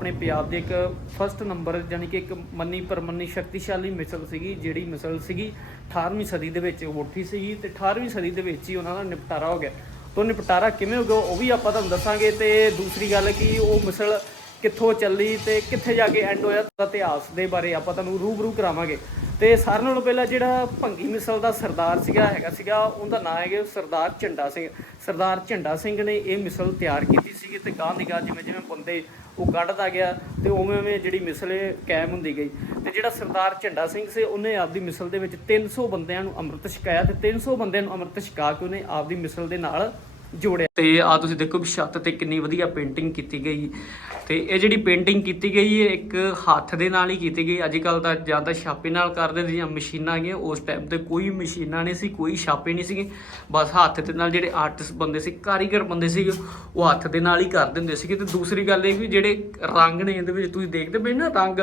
ਆਪਣੇ ਪੰਜਾਬ ਦੇ ਇੱਕ ਫਸਟ ਨੰਬਰ ਯਾਨੀ ਕਿ ਇੱਕ ਮੰਨੀ ਪਰਮੰਨੀ ਸ਼ਕਤੀਸ਼ਾਲੀ ਮਿਸਲ ਸੀਗੀ, ਜਿਹੜੀ ਮਿਸਲ ਸੀਗੀ 18ਵੀਂ ਸਦੀ ਦੇ ਵਿੱਚ ਉੱਠੀ ਸੀਗੀ ਤੇ 18ਵੀਂ ਸਦੀ ਦੇ ਵਿੱਚ ਹੀ ਉਹਨਾਂ ਦਾ ਨਿਪਟਾਰਾ ਹੋ ਗਿਆ। ਤੋਂ ਨਿਪਟਾਰਾ ਕਿਵੇਂ ਹੋ ਗਿਆ ਉਹ ਵੀ ਆਪਾਂ ਤੁਹਾਨੂੰ ਦੱਸਾਂਗੇ ਤੇ ਦੂਸਰੀ ਗੱਲ ਕਿ ਉਹ ਮਿਸਲ ਕਿੱਥੋਂ ਚੱਲੀ ਤੇ ਕਿੱਥੇ ਜਾ ਕੇ ਐਂਡ ਹੋਇਆ ਇਤਿਹਾਸ ਦੇ ਬਾਰੇ ਆਪਾਂ ਤੁਹਾਨੂੰ ਰੂਬਰੂ ਕਰਾਵਾਂਗੇ। ਤੇ ਸਾਰਿਆਂ ਨਾਲੋਂ ਪਹਿਲਾਂ ਜਿਹੜਾ ਭੰਗੀ ਮਿਸਲ ਦਾ ਸਰਦਾਰ ਸੀਗਾ, ਹੈਗਾ ਸੀਗਾ, ਉਹਦਾ ਨਾਮ ਹੈਗਾ ਸਰਦਾਰ ਝੰਡਾ ਸਿੰਘ। ਸਰਦਾਰ ਝੰਡਾ ਸਿੰਘ ਨੇ ਇਹ ਮਿਸਲ ਤਿਆਰ ਕੀਤੀ ਸੀਗੀ ਤੇ ਗਾਂ ਦੀ ਗਾਂ ਜਿਵੇਂ ਜਿਵੇਂ ਬੰਦੇ ਉਹ ਕੱਢਦਾ ਗਿਆ ਤੇ ਉਵੇਂ ਉਵੇਂ ਜਿਹੜੀ ਮਿਸਲ ਕਾਇਮ ਹੁੰਦੀ ਗਈ। ਤੇ ਜਿਹੜਾ ਸਰਦਾਰ ਝੰਡਾ ਸਿੰਘ ਸੀ, ਉਹਨੇ ਆਪਦੀ ਮਿਸਲ ਦੇ ਵਿੱਚ 300 ਬੰਦਿਆਂ ਨੂੰ ਅੰਮ੍ਰਿਤ ਛਕਾਇਆ ਤੇ 300 ਬੰਦਿਆਂ ਨੂੰ ਅੰਮ੍ਰਿਤ ਛਕਾ ਕੇ ਉਹਨੇ ਆਪਦੀ ਮਿਸਲ ਦੇ ਨਾਲ ਜੋੜਿਆ। ਤੇ ਆ ਤੁਸੀਂ ਦੇਖੋ ਵੀ ਛੱਤ ਤੇ ਕਿੰਨੀ ਵਧੀਆ ਪੇਂਟਿੰਗ ਕੀਤੀ ਗਈ। ਤੇ ਇਹ ਜਿਹੜੀ ਪੇਂਟਿੰਗ ਕੀਤੀ ਗਈ ਹੈ ਇੱਕ ਹੱਥ ਦੇ ਨਾਲ ਹੀ ਕੀਤੀ ਗਈ। ਅੱਜ ਕੱਲ ਤਾਂ ਜਾਂ ਤਾਂ ਛਾਪੇ ਨਾਲ ਕਰਦੇ ਸੀ ਜਾਂ ਮਸ਼ੀਨਾਂ ਗਈਆਂ ਉਸ ਟਾਈਮ ਤੇ ਕੋਈ ਮਸ਼ੀਨਾਂ ਨਹੀਂ ਸੀ, ਕੋਈ ਛਾਪੇ ਨਹੀਂ ਸੀਗੇ। ਬਸ ਹੱਥ ਦੇ ਨਾਲ ਜਿਹੜੇ ਆਰਟਿਸਟ ਬੰਦੇ ਸੀ, ਕਾਰੀਗਰ ਬੰਦੇ ਸੀਗੇ, ਉਹ ਹੱਥ ਦੇ ਨਾਲ ਹੀ ਕਰਦੇ ਹੁੰਦੇ ਸੀਗੇ। ਤੇ ਦੂਸਰੀ ਗੱਲ ਇਹ ਵੀ ਜਿਹੜੇ ਰੰਗ ਨੇ ਇਹਦੇ ਵਿੱਚ, ਤੁਸੀਂ ਦੇਖਦੇ ਪਏ ਨਾ ਰੰਗ,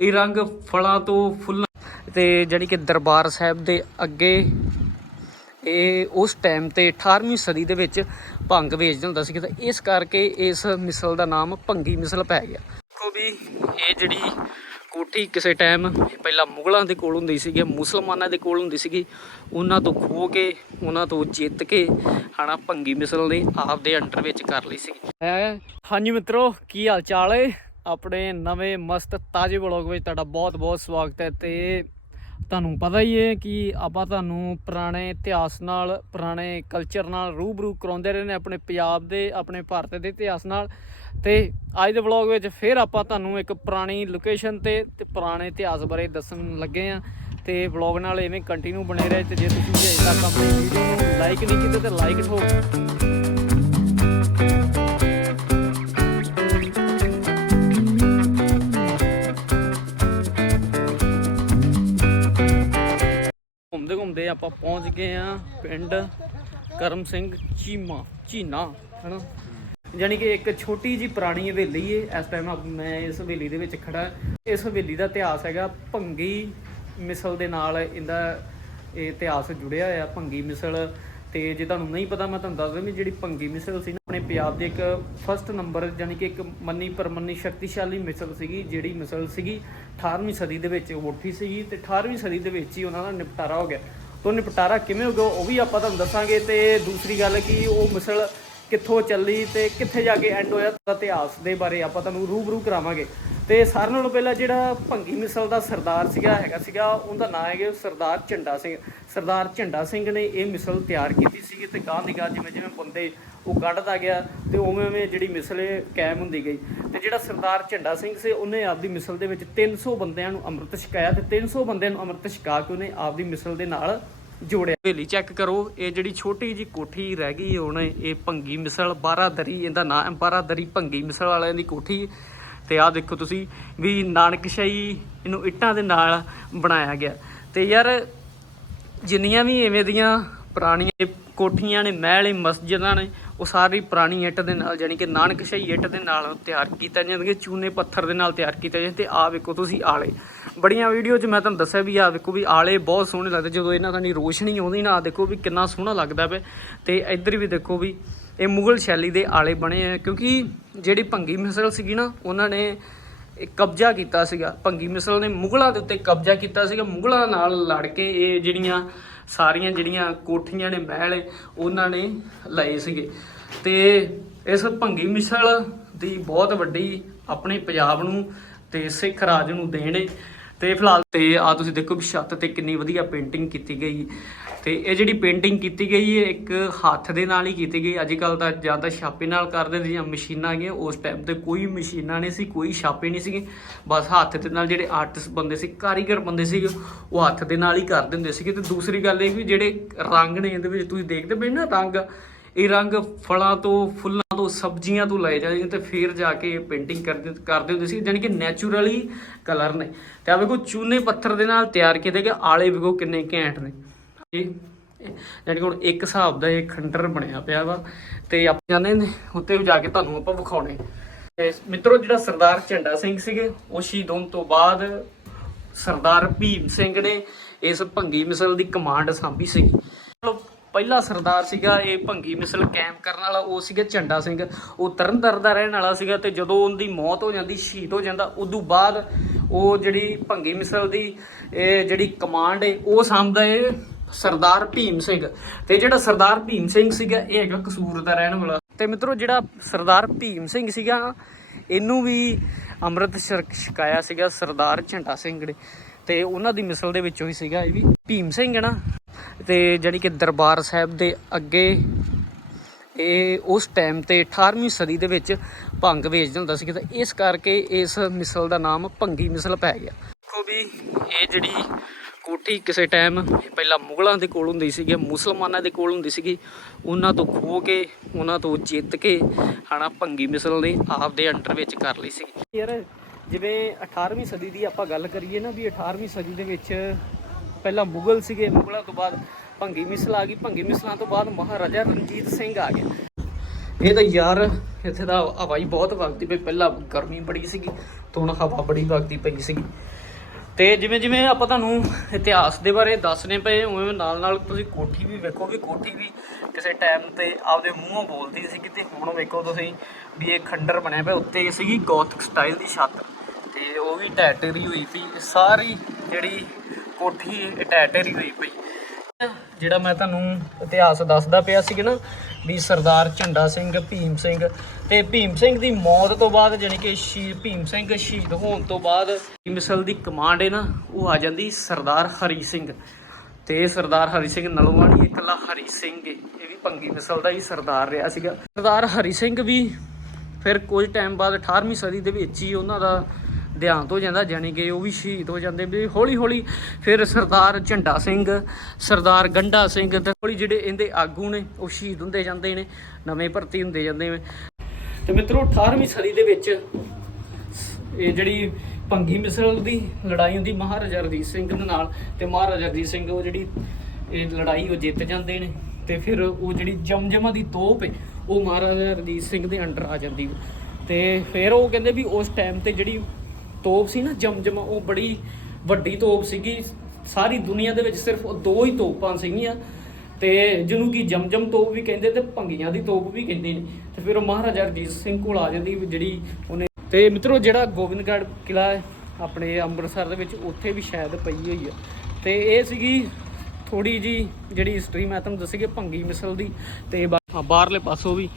ਇਹ ਰੰਗ ਫਲਾਂ ਤੋਂ ਫੁੱਲਾਂ ਤੇ ਜਾਣੀ ਕਿ ਦਰਬਾਰ ਸਾਹਿਬ ਦੇ ਅੱਗੇ ਇਹ ਉਸ ਟਾਈਮ ਤੇ 18ਵੀਂ ਸਦੀ ਦੇ ਵਿੱਚ ਭੰਗ ਵੇਚਦਾ ਹੁੰਦਾ ਸੀ ਤਾਂ ਇਸ ਕਰਕੇ ਇਸ ਮਿਸਲ ਦਾ ਨਾਮ ਭੰਗੀ ਮਿਸਲ ਪੈ ਗਿਆ। ਦੇਖੋ ਵੀ ਇਹ ਜਿਹੜੀ ਕੋਠੀ ਕਿਸੇ ਟਾਈਮ ਪਹਿਲਾਂ ਮੁਗਲਾਂ ਦੇ ਕੋਲ ਹੁੰਦੀ ਸੀਗੀ, ਮੁਸਲਮਾਨਾਂ ਦੇ ਕੋਲ ਹੁੰਦੀ ਸੀਗੀ, ਉਹਨਾਂ ਤੋਂ ਖੋ ਕੇ, ਉਹਨਾਂ ਤੋਂ ਜਿੱਤ ਕੇ ਹਨਾ ਭੰਗੀ ਮਿਸਲ ਨੇ ਆਪ ਦੇ ਅੰਡਰ ਵਿੱਚ ਕਰ ਲਈ ਸੀ ਹਾਂਜੀ ਮਿੱਤਰੋ, ਕੀ ਹਾਲ ਚਾਲ ਹੈ ਆਪਣੇ ਨਵੇਂ ਮਸਤ ਤਾਜ਼ੇ ਵਲੌਗ ਵਿੱਚ ਤੁਹਾਡਾ ਬਹੁਤ ਬਹੁਤ ਸਵਾਗਤ ਹੈ ਤੇ ਤੁਹਾਨੂੰ ਪਤਾ ਹੀ ਹੈ ਕਿ ਆਪਾਂ ਤੁਹਾਨੂੰ ਪੁਰਾਣੇ ਇਤਿਹਾਸ ਨਾਲ, ਪੁਰਾਣੇ ਕਲਚਰ ਨਾਲ ਰੂਬਰੂ ਕਰਾਉਂਦੇ ਰਹੇ ਨੇ ਆਪਣੇ ਪੰਜਾਬ ਦੇ, ਆਪਣੇ ਭਾਰਤ ਦੇ ਇਤਿਹਾਸ ਨਾਲ। ਤੇ ਅੱਜ ਦੇ ਵਲੌਗ ਵਿੱਚ ਫਿਰ ਆਪਾਂ ਤੁਹਾਨੂੰ ਇੱਕ ਪੁਰਾਣੀ ਲੋਕੇਸ਼ਨ ਤੇ ਤੇ ਪੁਰਾਣੇ ਇਤਿਹਾਸ ਬਾਰੇ ਦੱਸਣ ਲੱਗੇ ਆ ਤੇ ਵਲੌਗ ਨਾਲ ਐਵੇਂ ਕੰਟੀਨਿਊ ਬਣੇ ਰਹੇ ਤੇ ਜੇ ਤੁਸੀਂ ਅਜੇ ਤੱਕ ਆਪਣੀ ਵੀਡੀਓ ਨੂੰ ਲਾਈਕ ਨਹੀਂ ਕੀਤਾ ਤੇ ਲਾਈਕ ਠੋਕ। ਆਪਾਂ ਪਹੁੰਚ ਗਏ ਆ ਪਿੰਡ ਕਰਮ ਸਿੰਘ ਚੀਮਾ, ਚੀਨਾ, ਹਨਾ? ਯਾਨੀ ਕਿ ਇੱਕ ਛੋਟੀ ਜੀ ਪੁਰਾਣੀ ਹਵੇਲੀ ਏ, ਇਸ ਟਾਈਮ ਮੈਂ ਇਸ ਹਵੇਲੀ ਦੇ ਵਿੱਚ ਖੜਾ। ਇਸ ਹਵੇਲੀ ਦਾ ਇਤਿਹਾਸ ਹੈਗਾ ਭੰਗੀ ਮਿਸਲ ਦੇ ਨਾਲ ਇਹਦਾ ਇਹ ਇਤਿਹਾਸ ਜੁੜਿਆ ਹੋਇਆ, ਭੰਗੀ ਮਿਸਲ। ਤੇ ਜੇ ਤੁਹਾਨੂੰ ਨਹੀਂ ਪਤਾ, ਮੈਂ ਤੁਹਾਨੂੰ ਦੱਸ ਦਿੰਦਾ ਵੀ ਜਿਹੜੀ ਭੰਗੀ ਮਿਸਲ ਸੀ ਨਾ, ਆਪਣੇ ਪੰਜਾਬ ਦੇ ਇੱਕ ਫਸਟ ਨੰਬਰ ਯਾਨੀ ਕਿ ਇੱਕ ਮੰਨੀ ਪਰਮੰਨੀ ਸ਼ਕਤੀਸ਼ਾਲੀ ਮਿਸਲ ਸੀਗੀ, ਜਿਹੜੀ ਮਿਸਲ ਸੀਗੀ 18ਵੀਂ ਸਦੀ ਦੇ ਵਿੱਚ ਉੱਠੀ ਸੀਗੀ ਤੇ 18ਵੀਂ ਸਦੀ ਦੇ ਵਿੱਚ ਹੀ ਉਹਨਾਂ ਦਾ ਨਿਪਟਾਰਾ ਹੋ ਗਿਆ। ਤੋਂ ਨਿਪਟਾਰਾ ਕਿਵੇਂ ਹੋ ਗਿਆ ਉਹ ਵੀ ਆਪਾਂ ਤੁਹਾਨੂੰ ਦੱਸਾਂਗੇ ਤੇ ਦੂਸਰੀ ਗੱਲ ਕਿ ਉਹ ਮਿਸਲ ਕਿੱਥੋਂ ਚੱਲੀ ਤੇ ਕਿੱਥੇ ਜਾ ਕੇ ਐਂਡ ਹੋਇਆ ਤਾਂ ਇਤਿਹਾਸ ਦੇ ਬਾਰੇ ਆਪਾਂ ਤੁਹਾਨੂੰ ਰੂਬਰੂ ਕਰਾਵਾਂਗੇ। ਤੇ ਸਾਰਿਆਂ ਨਾਲੋਂ ਪਹਿਲਾਂ ਜਿਹੜਾ ਭੰਗੀ ਮਿਸਲ ਦਾ ਸਰਦਾਰ ਸੀਗਾ, ਹੈਗਾ ਸੀਗਾ, ਉਹਦਾ ਨਾਮ ਹੈਗਾ ਸਰਦਾਰ ਝੰਡਾ ਸਿੰਘ। ਸਰਦਾਰ ਝੰਡਾ ਸਿੰਘ ਨੇ ਇਹ ਮਿਸਲ ਤਿਆਰ ਕੀਤੀ ਸੀਗੀ ਤੇ ਗਾਂ ਦੀ ਗਾਂ ਜਿਵੇਂ ਜਿਵੇਂ ਬੰਦੇ ਉਹ ਕੱਢਦਾ ਗਿਆ ਤੇ ਉਵੇਂ ਉਵੇਂ ਜਿਹੜੀ ਮਿਸਲ ਇਹ ਕਾਇਮ ਹੁੰਦੀ ਗਈ। ਤੇ ਜਿਹੜਾ ਸਰਦਾਰ ਝੰਡਾ ਸਿੰਘ ਸੀ, ਉਹਨੇ ਆਪਦੀ ਮਿਸਲ ਦੇ ਵਿੱਚ 300 ਬੰਦਿਆਂ ਨੂੰ ਅੰਮ੍ਰਿਤ ਛਕਾਇਆ ਤੇ 300 ਬੰਦਿਆਂ ਨੂੰ ਅੰਮ੍ਰਿਤ ਛਕਾ ਕੇ ਉਹਨੇ ਆਪਦੀ ਮਿਸਲ ਦੇ ਨਾਲ ਜੋੜਿਆ। ਹਵੇਲੀ ਚੈੱਕ ਕਰੋ, ਇਹ ਜਿਹੜੀ ਛੋਟੀ ਜੀ ਕੋਠੀ ਰਹਿ ਗਈ ਹੁਣ ਇਹ ਭੰਗੀ ਮਿਸਲ, ਬਾਰਾਦਰੀ, ਇਹਦਾ ਨਾਮ ਬਾਰਾਦਰੀ ਭੰਗੀ ਮਿਸਲ ਵਾਲਿਆਂ ਦੀ ਕੋਠੀ। ਤੇ ਆਹ ਦੇਖੋ ਤੁਸੀਂ ਵੀ ਨਾਨਕਸ਼ਾਹੀ ਇਹਨੂੰ ਇੱਟਾਂ ਦੇ ਨਾਲ ਬਣਾਇਆ ਗਿਆ। ਤੇ ਯਾਰ, ਜਿੰਨੀਆਂ ਵੀ ਐਵੇਂ ਦੀਆਂ ਪੁਰਾਣੀਆਂ ਕੋਠੀਆਂ ਨੇ, ਮਹਿਲ ਮਸਜਿਦਾਂ ਨੇ ਉਹ ਸਾਰੀ ਪੁਰਾਣੀ ਇੱਟ ਦੇ ਨਾਲ ਜਾਨੀ ਕਿ ਨਾਨਕਸ਼ਾਹੀ ਇੱਟ ਦੇ ਨਾਲ ਤਿਆਰ ਕੀਤਾ ਜਾਂਦਾ ਕਿ ਚੂਨੇ ਪੱਥਰ ਦੇ ਨਾਲ ਤਿਆਰ ਕੀਤਾ ਜਾਂਦਾ ਤੇ ਆਹ ਵੇਖੋ ਤੁਸੀਂ ਆਲੇ। ਬੜੀਆਂ ਵੀਡੀਓ 'ਚ ਮੈਂ ਤੁਹਾਨੂੰ ਦੱਸਿਆ ਵੀ ਆਹ ਵੇਖੋ ਵੀ ਆਲੇ ਬਹੁਤ ਸੋਹਣੇ ਲੱਗਦੇ, ਜਦੋਂ ਇਹਨਾਂ ਦਾ ਨਹੀਂ ਰੋਸ਼ਨੀ ਆਉਂਦੀ ਨਾ, ਆਹ ਦੇਖੋ ਵੀ ਕਿੰਨਾ ਸੋਹਣਾ ਲੱਗਦਾ ਪਿਆ। ਤੇ ਇੱਧਰ ਵੀ ਦੇਖੋ ਵੀ ਇਹ ਮੁਗਲ ਸ਼ੈਲੀ ਦੇ ਆਲੇ ਬਣੇ ਆ, ਕਿਉਂਕਿ ਜਿਹੜੀ ਭੰਗੀ ਮਿਸਲ ਸੀਗੀ ਨਾ, ਉਹਨਾਂ ਨੇ ਇਹ ਕਬਜ਼ਾ ਕੀਤਾ ਸੀਗਾ। ਭੰਗੀ ਮਿਸਲ ਨੇ ਮੁਗਲਾਂ ਦੇ ਉੱਤੇ ਕਬਜ਼ਾ ਕੀਤਾ ਸੀਗਾ, ਮੁਗਲਾਂ ਨਾਲ ਲੜ ਕੇ ਇਹ ਜਿਹੜੀਆਂ ਸਾਰੀਆਂ ਜਿਹੜੀਆਂ ਕੋਠੀਆਂ ਨੇ, ਮਹਿਲ ਉਹਨਾਂ ਨੇ ਲਏ ਸੀਗੇ। ਤੇ ਇਸ ਭੰਗੀ ਮਿਸਲ ਦੀ ਬਹੁਤ ਵੱਡੀ ਆਪਣੇ ਪੰਜਾਬ ਨੂੰ ਤੇ ਸਿੱਖ ਰਾਜ ਨੂੰ ਦੇਣ ਏ। ਤੇ ਫਿਲਹਾਲ ਤੇ ਆ ਤੁਸੀਂ ਦੇਖੋ ਵੀ ਛੱਤ ਤੇ ਕਿੰਨੀ ਵਧੀਆ ਪੇਂਟਿੰਗ ਕੀਤੀ ਗਈ। ਤੇ ਇਹ ਜਿਹੜੀ ਪੇਂਟਿੰਗ ਕੀਤੀ ਗਈ ਹੈ, ਇੱਕ ਹੱਥ ਦੇ ਨਾਲ ਹੀ ਕੀਤੀ ਗਈ। ਅੱਜ ਕੱਲ ਤਾਂ ਜ਼ਿਆਦਾ ਛਾਪੇ ਨਾਲ ਕਰਦੇ ਸੀ ਜਾਂ ਮਸ਼ੀਨਾਂ ਹੈਗੀਆਂ ਉਸ ਟਾਈਮ ਤੇ ਕੋਈ ਮਸ਼ੀਨਾਂ ਨਹੀਂ ਸੀ, ਕੋਈ ਛਾਪੇ ਨਹੀਂ ਸੀਗੇ। ਬਸ ਹੱਥ ਦੇ ਨਾਲ ਜਿਹੜੇ ਆਰਟਿਸਟ ਬੰਦੇ ਸੀ, ਕਾਰੀਗਰ ਬੰਦੇ ਸੀਗੇ, ਉਹ ਹੱਥ ਦੇ ਨਾਲ ਹੀ ਕਰਦੇ ਹੁੰਦੇ ਸੀਗੇ। ਤੇ ਦੂਸਰੀ ਗੱਲ ਇਹ ਵੀ ਜਿਹੜੇ ਰੰਗ ਨੇ, ਇਹਦੇ ਵਿੱਚ ਤੁਸੀਂ ਦੇਖਦੇ ਪਏ ਨਾ ਰੰਗ, ਇਹ ਰੰਗ ਫਲਾਂ ਤੋਂ, ਫੁੱਲਾਂ ਤੋਂ, ਸਬਜ਼ੀਆਂ ਤੋਂ ਲਏ ਜਾਂਦੇ ਨੇ ਤੇ ਫਿਰ ਜਾ ਕੇ ਪੇਂਟਿੰਗ ਕਰਦੇ ਕਰਦੇ ਹੁੰਦੇ ਸੀ। ਜਾਣੀ ਕਿ ਨੈਚੁਰਲੀ ਕਲਰ ਨੇ। ਤੇ ਆ ਵੇਖੋ, ਚੂਨੇ ਪੱਥਰ ਦੇ ਨਾਲ ਤਿਆਰ ਕੀਤੇ ਗਏ। ਆਲੇ ਵੇਖੋ ਕਿੰਨੇ ਘੈਂਟ ਨੇ। ਇਹ ਜਾਣੀ ਕਿ ਹੁਣ ਇੱਕ ਹਿਸਾਬ ਦਾ ਇਹ ਖੰਡਰ ਬਣਿਆ ਪਿਆ ਵਾ ਤੇ ਆਪਾਂ ਜਾਂਦੇ ਨੇ ਉੱਤੇ ਜਾ ਕੇ ਤੁਹਾਨੂੰ ਆਪਾਂ ਵਿਖਾਉਣੇ। ਤੇ ਮਿੱਤਰੋ ਜਿਹੜਾ ਸਰਦਾਰ ਝੰਡਾ ਸਿੰਘ ਸੀਗੇ, ਉਹ ਸ਼ਹੀਦ ਹੋਣ ਤੋਂ ਬਾਅਦ ਸਰਦਾਰ ਭੀਮ ਸਿੰਘ ਨੇ ਇਸ ਭੰਗੀ ਮਿਸਲ ਦੀ ਕਮਾਂਡ ਸਾਂਭੀ ਸੀਗੀ। ਚਲੋ, ਪਹਿਲਾ ਸਰਦਾਰ ਸੀਗਾ ਇਹ ਭੰਗੀ ਮਿਸਲ ਕੈਂਪ ਕਰਨ ਵਾਲਾ, ਉਹ ਸੀਗਾ ਝੰਡਾ ਸਿੰਘ। ਉਹ ਤਰਨਤਾਰਨ ਦਾ ਰਹਿਣ ਵਾਲਾ ਸੀਗਾ ਤੇ ਜਦੋਂ ਉਹਦੀ ਮੌਤ ਹੋ ਜਾਂਦੀ, ਸ਼ਹੀਦ ਹੋ ਜਾਂਦਾ, ਉਦੋਂ ਬਾਅਦ ਉਹ ਜਿਹੜੀ ਭੰਗੀ ਮਿਸਲ ਦੀ ਇਹ ਜਿਹੜੀ ਕਮਾਂਡ ਹੈ ਉਹ ਸਾਂਭਦਾ ਹੈ ਸਰਦਾਰ ਭੀਮ ਸਿੰਘ। ਤੇ ਜਿਹੜਾ ਸਰਦਾਰ ਭੀਮ ਸਿੰਘ ਸੀਗਾ, ਇਹ ਹੈਗਾ ਕਸੂਰ ਦਾ ਰਹਿਣ ਵਾਲਾ। ਤੇ ਮਿੱਤਰੋ, ਜਿਹੜਾ ਸਰਦਾਰ ਭੀਮ ਸਿੰਘ ਸੀਗਾ, ਇਹਨੂੰ ਵੀ ਅੰਮ੍ਰਿਤ ਛਕਾਇਆ ਸੀਗਾ ਸਰਦਾਰ ਝੰਡਾ ਸਿੰਘ ਨੇ। ਤੇ ਉਹਨਾਂ ਦੀ ਮਿਸਲ ਦੇ ਵਿੱਚੋਂ ਹੀ ਸੀਗਾ ਇਹ ਵੀ ਭੀਮ ਸਿੰਘ ਹੈ ਨਾ। ਤੇ ਜਿਹੜੀ ਕਿ ਦਰਬਾਰ ਸਾਹਿਬ ਦੇ ਅੱਗੇ ਇਹ ਉਸ ਟਾਈਮ ਤੇ 18ਵੀਂ ਸਦੀ ਦੇ ਵਿੱਚ ਭੰਗ ਵੇਚਦਾ ਹੁੰਦਾ ਸੀ ਤਾਂ ਇਸ ਕਰਕੇ ਇਸ ਮਿਸਲ ਦਾ ਨਾਮ ਭੰਗੀ ਮਿਸਲ ਪੈ ਗਿਆ। ਦੇਖੋ ਇਹ ਜਿਹੜੀ ਕੋਠੀ ਕਿਸੇ ਟਾਈਮ ਪਹਿਲਾਂ ਮੁਗਲਾਂ ਦੇ ਕੋਲ ਹੁੰਦੀ ਸੀਗੀ, ਮੁਸਲਮਾਨਾਂ ਦੇ ਕੋਲ ਹੁੰਦੀ ਸੀਗੀ, ਉਹਨਾਂ ਤੋਂ ਖੋ ਕੇ, ਉਹਨਾਂ ਤੋਂ ਜਿੱਤ ਕੇ, ਹਨਾ, ਭੰਗੀ ਮਿਸਲ ਨੇ ਆਪ ਦੇ ਅੰਡਰ ਵਿੱਚ ਕਰ ਲਈ ਸੀਗੀ। ਯਾਰ, ਜਿਵੇਂ 18ਵੀਂ ਸਦੀ ਦੀ ਆਪਾਂ ਗੱਲ ਕਰੀਏ ਨਾ ਵੀ 18ਵੀਂ ਸਦੀ ਦੇ ਵਿੱਚ ਪਹਿਲਾਂ ਮੁਗਲ ਸੀਗੇ, ਮੁਗਲਾਂ ਤੋਂ ਬਾਅਦ ਭੰਗੀ ਮਿਸਲ ਆ ਗਈ, ਭੰਗੀ ਮਿਸਲਾਂ ਤੋਂ ਬਾਅਦ ਮਹਾਰਾਜਾ ਰਣਜੀਤ ਸਿੰਘ ਆ ਗਿਆ। ਇਹ ਤਾਂ ਯਾਰ, ਇੱਥੇ ਦਾ ਹਵਾਈ ਬਹੁਤ ਵਗਦੀ ਪਈ, ਪਹਿਲਾਂ ਗਰਮੀ ਬੜੀ ਸੀਗੀ, ਤੇ ਹੁਣ ਹਵਾ ਬੜੀ ਵਗਦੀ ਪਈ ਸੀਗੀ। ਤੇ ਜਿਵੇਂ ਜਿਵੇਂ ਆਪਾਂ ਤੁਹਾਨੂੰ ਇਤਿਹਾਸ ਦੇ ਬਾਰੇ ਦੱਸਨੇ ਪਏ, ਉਵੇਂ ਨਾਲ ਨਾਲ ਤੁਸੀਂ ਕੋਠੀ ਵੀ ਵੇਖੋ ਵੀ ਕੋਠੀ ਵੀ ਕਿਸੇ ਟਾਈਮ ਤੇ ਆਪਦੇ ਮੂੰਹੋਂ ਬੋਲਦੀ ਸੀਗੀ ਤੇ ਹੁਣ ਵੇਖੋ ਤੁਸੀਂ ਵੀ ਇਹ ਖੰਡਰ ਬਣਿਆ ਪਿਆ, ਉੱਤੇ ਸੀਗੀ ਗੋਥਿਕ ਸਟਾਈਲ ਦੀ ਛੱਤ ਤੇ ਉਹ ਵੀ ਟੈਟਰੀ ਹੋਈ ਸੀ ਸਾਰੀ ਜਿਹੜੀ ਕੋਠੀ ਇਹ ਟੈਟਰੀ ਹੋਈ ਪਈ। ਜਿਹੜਾ ਮੈਂ ਤੁਹਾਨੂੰ ਇਤਿਹਾਸ ਦੱਸਦਾ ਪਿਆ ਸੀ ਨਾ ਵੀ ਸਰਦਾਰ ਝੰਡਾ ਸਿੰਘ, ਭੀਮ ਸਿੰਘ ਤੇ ਭੀਮ ਸਿੰਘ ਦੀ ਮੌਤ ਤੋਂ ਬਾਅਦ ਜਾਣੀ ਕਿ ਸ਼ਹੀਦ ਭੀਮ ਸਿੰਘ ਸ਼ਹੀਦ ਹੋਣ ਤੋਂ ਬਾਅਦ ਮਿਸਲ ਦੀ ਕਮਾਂਡ ਹੈ ਨਾ, ਉਹ ਆ ਜਾਂਦੀ ਸਰਦਾਰ ਹਰੀ ਸਿੰਘ। ਤੇ ਸਰਦਾਰ ਹਰੀ ਸਿੰਘ ਨਲਵਾਣੀ ਇਕੱਲਾ ਹਰੀ ਸਿੰਘ ਇਹ ਵੀ ਪੰਗੀ ਮਿਸਲ ਦਾ ਹੀ ਸਰਦਾਰ ਰਿਹਾ ਸੀਗਾ। ਸਰਦਾਰ ਹਰੀ ਸਿੰਘ ਵੀ ਫਿਰ ਕੁਝ ਟਾਈਮ ਬਾਅਦ 18ਵੀਂ ਸਦੀ ਦੇ ਵਿੱਚ ਹੀ ਉਹਨਾਂ ਦਾ ਦੇਹਾਂਤ ਹੋ ਜਾਂਦਾ, ਜਾਣੀ ਕਿ ਉਹ ਵੀ ਸ਼ਹੀਦ ਹੋ ਜਾਂਦੇ ਵੀ ਹੌਲੀ ਹੌਲੀ ਫਿਰ ਸਰਦਾਰ ਝੰਡਾ ਸਿੰਘ, ਸਰਦਾਰ ਗੰਡਾ ਸਿੰਘ ਤੇ ਹੌਲੀ ਜਿਹੜੇ ਇਹਦੇ ਆਗੂ ਨੇ, ਉਹ ਸ਼ਹੀਦ ਹੁੰਦੇ ਜਾਂਦੇ ਨੇ, ਨਵੇਂ ਭਰਤੀ ਹੁੰਦੇ ਜਾਂਦੇ ਨੇ। ਤੇ ਮਿੱਤਰੋ 18ਵੀਂ ਸਦੀ ਦੇ ਵਿੱਚ ਇਹ ਜਿਹੜੀ ਭੰਗੀ ਮਿਸਲ ਦੀ ਲੜਾਈ ਹੁੰਦੀ, ਮਹਾਰਾਜਾ ਰਣਜੀਤ ਸਿੰਘ ਦੇ ਨਾਲ ਤੇ ਮਹਾਰਾਜਾ ਰਣਜੀਤ ਸਿੰਘ ਉਹ ਜਿਹੜੀ ਇਹ ਲੜਾਈ ਉਹ ਜਿੱਤ ਜਾਂਦੇ ਨੇ ਤੇ ਫਿਰ ਉਹ ਜਿਹੜੀ ਜਮਜਮਾ ਦੀ ਤੋਪ ਹੈ ਉਹ ਮਹਾਰਾਜਾ ਰਣਜੀਤ ਸਿੰਘ ਦੇ ਅੰਡਰ ਆ ਜਾਂਦੀ ਤੇ ਫਿਰ ਉਹ ਕਹਿੰਦੇ ਵੀ ਉਸ ਟਾਈਮ ਤੇ ਜਿਹੜੀ ਤੋਪ ਸੀ ਨਾ ਜਮਜਮਾ ਉਹ ਬੜੀ ਵੱਡੀ ਤੋਪ ਸੀਗੀ। ਸਾਰੀ ਦੁਨੀਆ ਦੇ ਵਿੱਚ ਸਿਰਫ ਉਹ ਦੋ ਹੀ ਤੋਪਾਂ ਸੀਗੀਆਂ। ਤੇ ਜਿਹਨੂੰ ਕਿ ਜਮਜਮ ਤੋਪ ਵੀ ਕਹਿੰਦੇ ਤੇ ਭੰਗੀਆਂ ਦੀ ਤੋਪ ਵੀ ਕਹਿੰਦੇ ਨੇ। ਤੇ ਫਿਰ ਉਹ ਮਹਾਰਾਜਾ ਰਣਜੀਤ ਸਿੰਘ ਕੋਲ ਆ ਜਾਂਦੀ ਜਿਹੜੀ ਉਹਨੇ ਤੇ ਮਿੱਤਰੋ, ਜਿਹੜਾ ਗੋਬਿੰਦਗੜ੍ਹ ਕਿਲਾ ਆਪਣੇ ਅੰਮ੍ਰਿਤਸਰ ਦੇ ਵਿੱਚ, ਉੱਥੇ ਵੀ ਸ਼ਾਇਦ ਪਈ ਹੋਈ ਆ ਤੇ ਇਹ ਸੀਗੀ ਥੋੜੀ ਜੀ ਜਿਹੜੀ ਹਿਸਟਰੀ ਮੈਂ ਤੁਹਾਨੂੰ ਦੱਸੀ ਕਿ ਭੰਗੀ ਮਿਸਲ ਦੀ। ਤੇ ਬਾਹਰਲੇ ਪਾਸੋਂ ਵੀ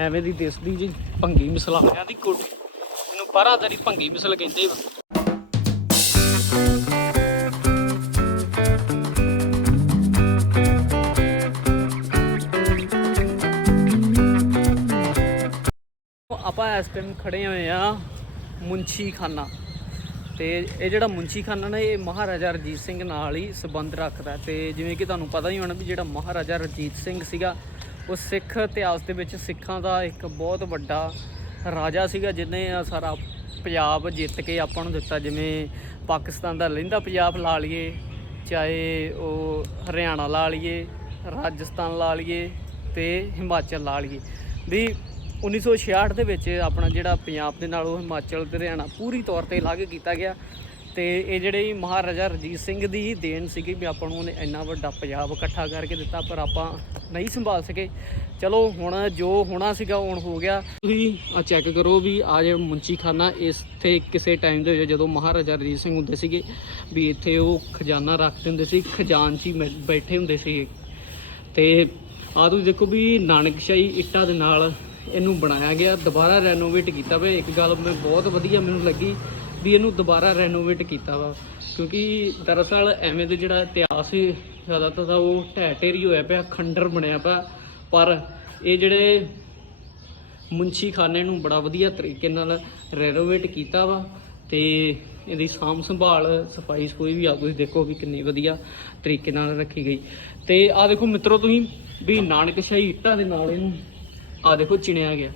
ਐਵੇਂ ਦੀ ਦਿਸਦੀ ਜੀ, ਭੰਗੀ ਮਿਸਲ ਆ ਦੀ ਕੋਠੀ। ਇਹਨੂੰ ਭੰਗੀ ਮਿਸਲ ਕਹਿੰਦੇ ਵਾ। ਆਪਾਂ ਇਸ ਟਾਈਮ ਖੜੇ ਹੋਏ ਆ ਮੁੰਸ਼ੀ ਖਾਨਾ ਤੇ ਇਹ ਜਿਹੜਾ ਮੁੰਸ਼ੀ ਖਾਨਾ ਨਾ, ਇਹ ਮਹਾਰਾਜਾ ਰਣਜੀਤ ਸਿੰਘ ਨਾਲ ਹੀ ਸੰਬੰਧ ਰੱਖਦਾ ਹੈ। ਤੇ ਜਿਵੇਂ ਕਿ ਤੁਹਾਨੂੰ ਪਤਾ ਹੀ ਹੋਣਾ ਵੀ ਜਿਹੜਾ ਮਹਾਰਾਜਾ ਰਣਜੀਤ ਸਿੰਘ ਸੀਗਾ, ਉਹ ਸਿੱਖ ਇਤਿਹਾਸ ਦੇ ਵਿੱਚ ਸਿੱਖਾਂ ਦਾ ਇੱਕ ਬਹੁਤ ਵੱਡਾ ਰਾਜਾ ਸੀਗਾ ਜਿਹਨੇ ਆਹ ਸਾਰਾ ਪੰਜਾਬ ਜਿੱਤ ਕੇ ਆਪਾਂ ਨੂੰ ਦਿੱਤਾ, ਜਿਵੇਂ ਪਾਕਿਸਤਾਨ ਦਾ ਲਹਿੰਦਾ ਪੰਜਾਬ ਲਾ ਲਈਏ, ਚਾਹੇ ਉਹ ਹਰਿਆਣਾ ਲਾ ਲਈਏ, ਰਾਜਸਥਾਨ ਲਾ ਲਈਏ ਤੇ ਹਿਮਾਚਲ ਲਾ ਲਈਏ। ਵੀ 1966 ਦੇ ਵਿੱਚ ਆਪਣਾ ਜਿਹੜਾ ਪੰਜਾਬ ਦੇ ਨਾਲ ਉਹ ਹਿਮਾਚਲ ਤੇ ਹਰਿਆਣਾ ਪੂਰੀ ਤੌਰ ਤੇ ਅਲੱਗ ਕੀਤਾ ਗਿਆ। ਤੇ ਇਹ ਜਿਹੜੇ ਮਹਾਰਾਜਾ ਰਣਜੀਤ ਸਿੰਘ ਦੀ ਹੀ ਦੇਣ ਸੀਗੀ ਵੀ ਆਪਾਂ ਨੂੰ ਉਹਨੇ ਇੰਨਾ ਵੱਡਾ ਪੰਜਾਬ ਇਕੱਠਾ ਕਰਕੇ ਦਿੱਤਾ, ਪਰ ਆਪਾਂ ਨਹੀਂ ਸੰਭਾਲ ਸਕੇ। ਚਲੋ ਹੁਣ ਜੋ ਹੋਣਾ ਸੀਗਾ, ਹੁਣ ਹੋ ਗਿਆ। ਤੁਸੀਂ ਆ ਚੈੱਕ ਕਰੋ ਵੀ ਆ ਜੇ ਮੁੰਚੀਖਾਨਾ ਇਸ ਤੇ ਕਿਸੇ ਟਾਈਮ ਦੇ ਵਿੱਚ ਜਦੋਂ ਮਹਾਰਾਜਾ ਰਣਜੀਤ ਸਿੰਘ ਹੁੰਦੇ ਸੀਗੇ, ਵੀ ਇੱਥੇ ਉਹ ਖਜ਼ਾਨਾ ਰੱਖਦੇ ਹੁੰਦੇ ਸੀ ਖਜ਼ਾਨਚੀ ਬੈ- ਬੈਠੇ ਹੁੰਦੇ ਸੀ ਤੇ ਆ ਤੁਸੀਂ ਦੇਖੋ ਵੀ ਨਾਨਕਸ਼ਾਹੀ ਇੱਟਾਂ ਦੇ ਨਾਲ ਇਹਨੂੰ ਬਣਾਇਆ ਗਿਆ, ਦੁਬਾਰਾ ਰੈਨੋਵੇਟ ਕੀਤਾ ਵਾ ਇੱਕ ਗੱਲ ਮੈਂ ਬਹੁਤ ਵਧੀਆ ਮੈਨੂੰ ਲੱਗੀ ਵੀ ਇਹਨੂੰ ਦੁਬਾਰਾ ਰੈਨੋਵੇਟ ਕੀਤਾ ਵਾ। ਕਿਉਂਕਿ ਦਰਅਸਲ ਐਵੇਂ ਦੇ ਜਿਹੜਾ ਇਤਿਹਾਸ ਸੀ, ਜ਼ਿਆਦਾਤਰ ਤਾਂ ਉਹ ਢਹਿ ਢੇਰੀ ਹੋਇਆ ਪਿਆ, ਖੰਡਰ ਬਣਿਆ ਪਿਆ। ਪਰ ਇਹ ਜਿਹੜੇ ਮੁੰਸ਼ੀ ਖਾਨੇ ਨੂੰ ਬੜਾ ਵਧੀਆ ਤਰੀਕੇ ਨਾਲ ਰੈਨੋਵੇਟ ਕੀਤਾ ਵਾ ਤੇ ਇਹਦੀ ਸਾਂਭ ਸੰਭਾਲ, ਸਫ਼ਾਈ ਕੋਈ ਵੀ ਆ ਤੁਸੀਂ ਦੇਖੋ ਵੀ ਕਿੰਨੀ ਵਧੀਆ ਤਰੀਕੇ ਨਾਲ ਰੱਖੀ ਗਈ। ਤੇ ਆ ਦੇਖੋ ਮਿੱਤਰੋ ਤੁਸੀਂ, ਵੀ ਨਾਨਕਸ਼ਾਹੀ ਇੱਟਾਂ ਦੇ ਨਾਲ ਇਹਨੂੰ ਆ ਦੇਖੋ ਚਿਣਿਆ ਗਿਆ।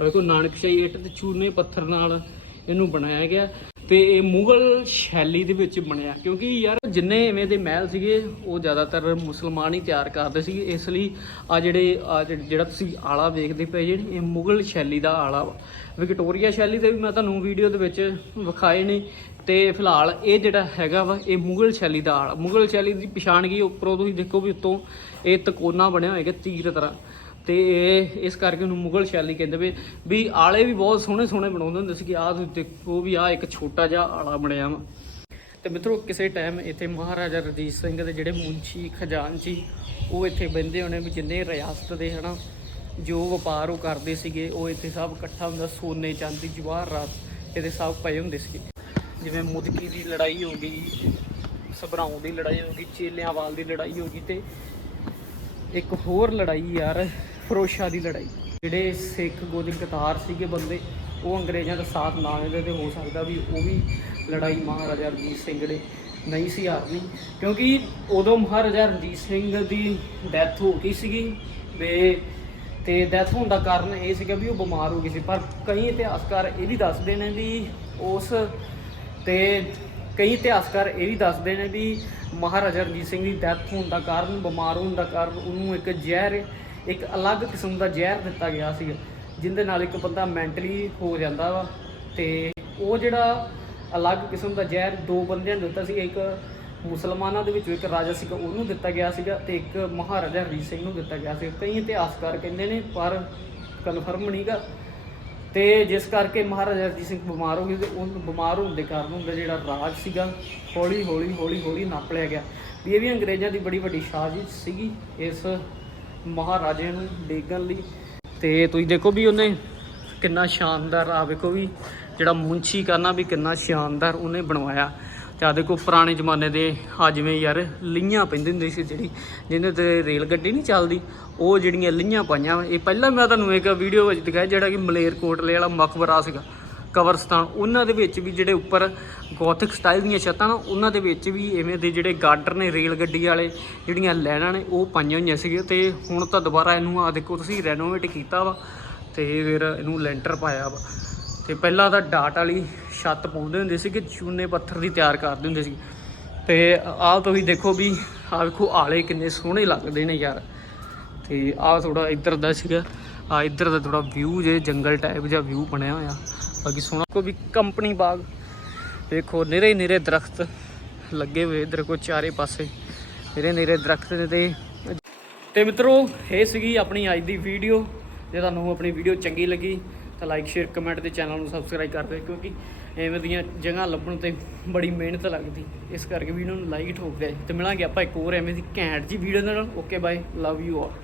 ਆ ਦੇਖੋ ਨਾਨਕਸ਼ਾਹੀ ਇੱਟ ਤੇ ਚੂਨੇ ਪੱਥਰ ਨਾਲ ਇਹਨੂੰ ਬਣਾਇਆ ਗਿਆ ਤੇ ਇਹ ਮੁਗਲ ਸ਼ੈਲੀ ਦੇ ਵਿੱਚ ਬਣਿਆ। ਕਿਉਂਕਿ ਯਾਰ ਜਿੰਨੇ ਐਵੇਂ ਦੇ ਮਹਿਲ ਸੀਗੇ, ਉਹ ਜ਼ਿਆਦਾਤਰ ਮੁਸਲਮਾਨ ਹੀ ਤਿਆਰ ਕਰਦੇ ਸੀਗੇ। ਇਸ ਲਈ ਆ ਜਿਹੜੇ, ਆ ਜਿਹੜਾ ਤੁਸੀਂ ਆਲਾ ਵੇਖਦੇ ਪਏ ਜਿਹੜੇ ਇਹ ਮੁਗਲ ਸ਼ੈਲੀ ਦਾ ਆਲਾ ਵਾ। ਵਿਕਟੋਰੀਆ ਸ਼ੈਲੀ ਦੇ ਵੀ ਮੈਂ ਤੁਹਾਨੂੰ ਵੀਡੀਓ ਦੇ ਵਿੱਚ ਵਿਖਾਏ ਨੇ ਤੇ ਫਿਲਹਾਲ ਇਹ ਜਿਹੜਾ ਹੈਗਾ ਵਾ, ਇਹ ਮੁਗਲ ਸ਼ੈਲੀ ਦਾ ਆਲਾ। ਮੁਗਲ ਸ਼ੈਲੀ ਦੀ ਪਛਾਣ ਕੀ ਉੱਪਰੋਂ ਤੁਸੀਂ ਦੇਖੋ ਵੀ ਉੱਤੋਂ ਇਹ ਤਕੋਨਾ ਬਣਿਆ ਹੋਏਗਾ ਤੀਰ ਤਰ੍ਹਾਂ। ਤੇ ਇਹ ਇਸ ਕਰਕੇ ਉਹਨੂੰ ਮੁਗਲ ਸ਼ੈਲੀ ਕਹਿੰਦੇ ਵੀ ਵੀ ਆਲੇ ਵੀ ਬਹੁਤ ਸੋਹਣੇ ਸੋਹਣੇ ਬਣਾਉਂਦੇ ਹੁੰਦੇ ਸੀ ਕਿ ਆਹ ਤੁਸੀਂ ਦੇਖੋ ਵੀ ਆਹ ਇੱਕ ਛੋਟਾ ਜਿਹਾ ਆਲਾ ਬਣਿਆ ਵਾ। ਤੇ ਮਿੱਤਰੋ, ਕਿਸੇ ਟਾਈਮ ਇੱਥੇ ਮਹਾਰਾਜਾ ਰਣਜੀਤ ਸਿੰਘ ਦੇ ਜਿਹੜੇ ਮੁੰਸ਼ੀ ਖਜ਼ਾਨਚੀ ਉਹ ਇੱਥੇ ਬੰਦੇ ਹੋਣੇ ਵੀ ਜਿੰਨੇ ਰਿਆਸਤ ਦੇ, ਹਨਾ, ਜੋ ਵਪਾਰ ਉਹ ਕਰਦੇ ਸੀਗੇ, ਉਹ ਇੱਥੇ ਸਭ ਇਕੱਠਾ ਹੁੰਦਾ, ਸੋਨੇ, ਚਾਂਦੀ ਜਵਾਹਰਾਤ ਇਹਦੇ ਸਭ ਪਏ ਹੁੰਦੇ ਸੀਗੇ। ਜਿਵੇਂ ਮੁਦਕੀ ਦੀ ਲੜਾਈ ਹੋ ਗਈ, ਸਭਰਾਉਂ ਦੀ ਲੜਾਈ ਹੋ ਗਈ ਚੇਲਿਆਂਵਾਲ ਦੀ ਲੜਾਈ ਹੋ ਗਈ ਤੇ ਇੱਕ ਹੋਰ ਲੜਾਈ ਯਾਰ ਫਰੋਸ਼ਾ ਦੀ ਲੜਾਈ। ਜਿਹੜੇ ਸਿੱਖ ਗੋਦੀ ਕਤਾਰ ਸੀਗੇ ਬੰਦੇ, ਉਹ ਅੰਗਰੇਜ਼ਾਂ ਦਾ ਸਾਥ ਨਾ ਦਿੰਦੇ ਤੇ ਹੋ ਸਕਦਾ ਵੀ ਉਹ ਵੀ ਲੜਾਈ ਮਹਾਰਾਜਾ ਰਣਜੀਤ ਸਿੰਘ ਨੇ ਨਹੀਂ ਸੀ ਹਾਰਨੀ ਕਿਉਂਕਿ ਉਦੋਂ ਮਹਾਰਾਜਾ ਰਣਜੀਤ ਸਿੰਘ ਦੀ ਡੈਥ ਹੋ ਗਈ ਸੀਗੀ ਤੇ ਤੇ ਡੈਥ ਹੋਣ ਦਾ ਕਾਰਨ ਇਹ ਸੀਗਾ ਵੀ ਉਹ ਬਿਮਾਰ ਹੋ ਗਈ ਸੀ। ਪਰ ਕਈ ਇਤਿਹਾਸਕਾਰ ਇਹ ਵੀ ਦੱਸਦੇ ਨੇ ਵੀ ਉਸ ਤੇ ਕਈ ਇਤਿਹਾਸਕਾਰ ਇਹ ਵੀ ਦੱਸਦੇ ਨੇ ਵੀ ਮਹਾਰਾਜਾ ਰਣਜੀਤ ਸਿੰਘ ਦੀ ਡੈਥ ਹੋਣ ਦਾ ਕਾਰਨ, ਬਿਮਾਰ ਹੋਣ ਦਾ ਕਾਰਨ ਉਹਨੂੰ ਇੱਕ ਜ਼ਹਿਰ ਇੱਕ ਅਲੱਗ ਕਿਸਮ ਦਾ ਜ਼ਹਿਰ ਦਿੱਤਾ ਗਿਆ ਸੀ ਜਿਹਦੇ ਨਾਲ ਇੱਕ ਬੰਦਾ ਮੈਂਟਲੀ ਹੋ ਜਾਂਦਾ ਵਾ ਤੇ ਉਹ ਜਿਹੜਾ ਅਲੱਗ ਕਿਸਮ ਦਾ ਜ਼ਹਿਰ ਦੋ ਬੰਦਿਆਂ ਨੂੰ ਦਿੱਤਾ ਸੀ, ਇੱਕ ਮੁਸਲਮਾਨਾਂ ਦੇ ਵਿੱਚੋਂ ਇੱਕ ਰਾਜਾ ਸੀਗਾ, ਉਹਨੂੰ ਦਿੱਤਾ ਗਿਆ ਸੀਗਾ ਤੇ ਇੱਕ ਮਹਾਰਾਜਾ ਰਣਜੀਤ ਸਿੰਘ ਨੂੰ ਦਿੱਤਾ ਗਿਆ ਸੀ। ਕਈ ਇਤਿਹਾਸਕਾਰ ਕਹਿੰਦੇ ਨੇ, ਪਰ ਕਨਫਰਮ ਨਹੀਂਗਾ। ਤੇ ਜਿਸ ਕਰਕੇ ਮਹਾਰਾਜਾ ਰਣਜੀਤ ਸਿੰਘ ਬਿਮਾਰ ਹੋ ਗਏ ਤੇ ਉਹ ਬਿਮਾਰ ਹੋਣ ਦੇ ਕਾਰਨ ਉਹਦਾ ਜਿਹੜਾ ਰਾਜ ਸੀਗਾ ਹੌਲੀ ਹੌਲੀ ਹੌਲੀ ਹੌਲੀ ਨੱਪ ਲਿਆ ਗਿਆ। ਵੀ ਇਹ ਵੀ ਅੰਗਰੇਜ਼ਾਂ ਦੀ ਬੜੀ ਵੱਡੀ ਸਾਜ਼ਿਸ਼ ਸੀਗੀ, ਇਸ ਮਹਾਰਾਜੇ ਨੂੰ ਡੇਗਣ ਲਈ। ਤੇ ਤੁਸੀਂ ਦੇਖੋ ਵੀ ਉਹਨੇ ਕਿੰਨਾ ਸ਼ਾਨਦਾਰ ਆ ਵੇਖੋ ਵੀ ਜਿਹੜਾ ਮੁੰਸ਼ੀ ਕਰਨਾ ਵੀ ਕਿੰਨਾ ਸ਼ਾਨਦਾਰ ਉਹਨੇ ਬਣਵਾਇਆ। ਤੇ ਆ ਦੇਖੋ ਪੁਰਾਣੇ ਜ਼ਮਾਨੇ ਦੇ ਆ ਜਿਵੇਂ ਯਾਰ ਲੀਆਂ ਪੈਂਦੀ ਹੁੰਦੀ ਸੀ ਜਿਹੜੀ, ਜਿਹਦੇ ਤੇ ਰੇਲ ਗੱਡੀ ਨਹੀਂ ਚੱਲਦੀ, ਉਹ ਜਿਹੜੀਆਂ ਲੀਆਂ ਪਾਈਆਂ। ਵਾਂ। ਇਹ ਪਹਿਲਾਂ ਮੈਂ ਤੁਹਾਨੂੰ ਇੱਕ ਵੀਡੀਓ ਵਿੱਚ ਦਿਖਾਇਆ ਜਿਹੜਾ ਕਿ ਮਲੇਰਕੋਟਲੇ ਵਾਲਾ ਮਕਬਰਾ ਸੀਗਾ। ਕਬਰਸਤਾਨ, ਉਹਨਾਂ ਦੇ ਵਿੱਚ ਵੀ ਜਿਹੜੇ ਉੱਪਰ ਗੋਥਿਕ ਸਟਾਈਲ ਦੀਆਂ ਛੱਤਾਂ ਨਾ, ਉਹਨਾਂ ਦੇ ਵਿੱਚ ਵੀ ਐਵੇਂ ਦੇ ਜਿਹੜੇ ਗਾਰਡਰ ਨੇ, ਰੇਲ ਗੱਡੀ ਵਾਲੇ ਜਿਹੜੀਆਂ ਲਾਈਨਾਂ ਨੇ, ਉਹ ਪਾਈਆਂ ਹੋਈਆਂ ਸੀਗੀਆਂ ਤੇ ਹੁਣ ਤਾਂ ਦੁਬਾਰਾ ਇਹਨੂੰ ਆ ਦੇਖੋ ਤੁਸੀਂ ਰੈਨੋਵੇਟ ਕੀਤਾ ਵਾ ਤੇ ਫਿਰ ਇਹਨੂੰ ਲੈਂਟਰ ਪਾਇਆ ਵਾ। ਤੇ ਪਹਿਲਾਂ ਤਾਂ ਡਾਟ ਵਾਲੀ ਛੱਤ ਪਾਉਂਦੇ ਹੁੰਦੇ ਸੀ ਕਿ ਚੂਨੇ ਪੱਥਰ ਦੀ ਤਿਆਰ ਕਰਦੇ ਹੁੰਦੇ ਸੀ ਤੇ ਆਹ ਤੁਸੀਂ ਦੇਖੋ ਵੀ, ਆਹ ਵੇਖੋ ਆਲੇ ਕਿੰਨੇ ਸੋਹਣੇ ਲੱਗਦੇ ਨੇ ਯਾਰ। ਤੇ ਆਹ ਥੋੜਾ ਇੱਧਰ ਦਾ ਸੀਗਾ ਆ ਇੱਧਰ ਦਾ ਥੋੜਾ ਵਿਊ ਜੇ, ਜੰਗਲ ਟਾਈਪ ਜਿਹਾ ਵਿਊ ਬਣਿਆ ਹੋਇਆ। ਬਾਕੀ ਸੋਹਣਾ ਕੋ ਵੀ ਕੰਪਨੀ ਬਾਗ, ਵੇਖੋ, ਨਿਰੇ ਨਿਰੇ ਦਰਖਤ ਲੱਗੇ ਹੋਏ ਇਧਰ ਕੋ ਚਾਰੇ ਪਾਸੇ। ਨਿਰੇ ਨਿਰੇ ਦਰਖਤ ਨੇ ਤੇ ਤੇ ਮਿੱਤਰੋ, ਇਹ ਸੀਗੀ ਆਪਣੀ ਅੱਜ ਦੀ ਵੀਡੀਓ। ਜੇ ਤੁਹਾਨੂੰ ਆਪਣੀ ਵੀਡੀਓ ਚੰਗੀ ਲੱਗੀ, ਤਾਂ ਲਾਈਕ ਸ਼ੇਅਰ ਕਮੈਂਟ ਤੇ ਚੈਨਲ ਨੂੰ ਸਬਸਕ੍ਰਾਈਬ ਕਰ ਦਿਓ, ਕਿਉਂਕਿ ਐਵੇਂ ਦੀਆਂ ਜਗ੍ਹਾ ਲੱਭਣ ਤੇ ਬੜੀ ਮਿਹਨਤ ਲੱਗਦੀ। ਇਸ ਕਰਕੇ ਵੀਡੀਓ ਨੂੰ ਲਾਈਕ ਠੋਕ ਦਿਆ ਜੀ। ਤੇ ਮਿਲਾਂਗੇ ਆਪਾਂ ਇੱਕ ਹੋਰ ਐਵੇਂ ਦੀ ਘੈਂਟ ਜੀ ਵੀਡੀਓ ਦੇ ਨਾਲ। Okay bye love you all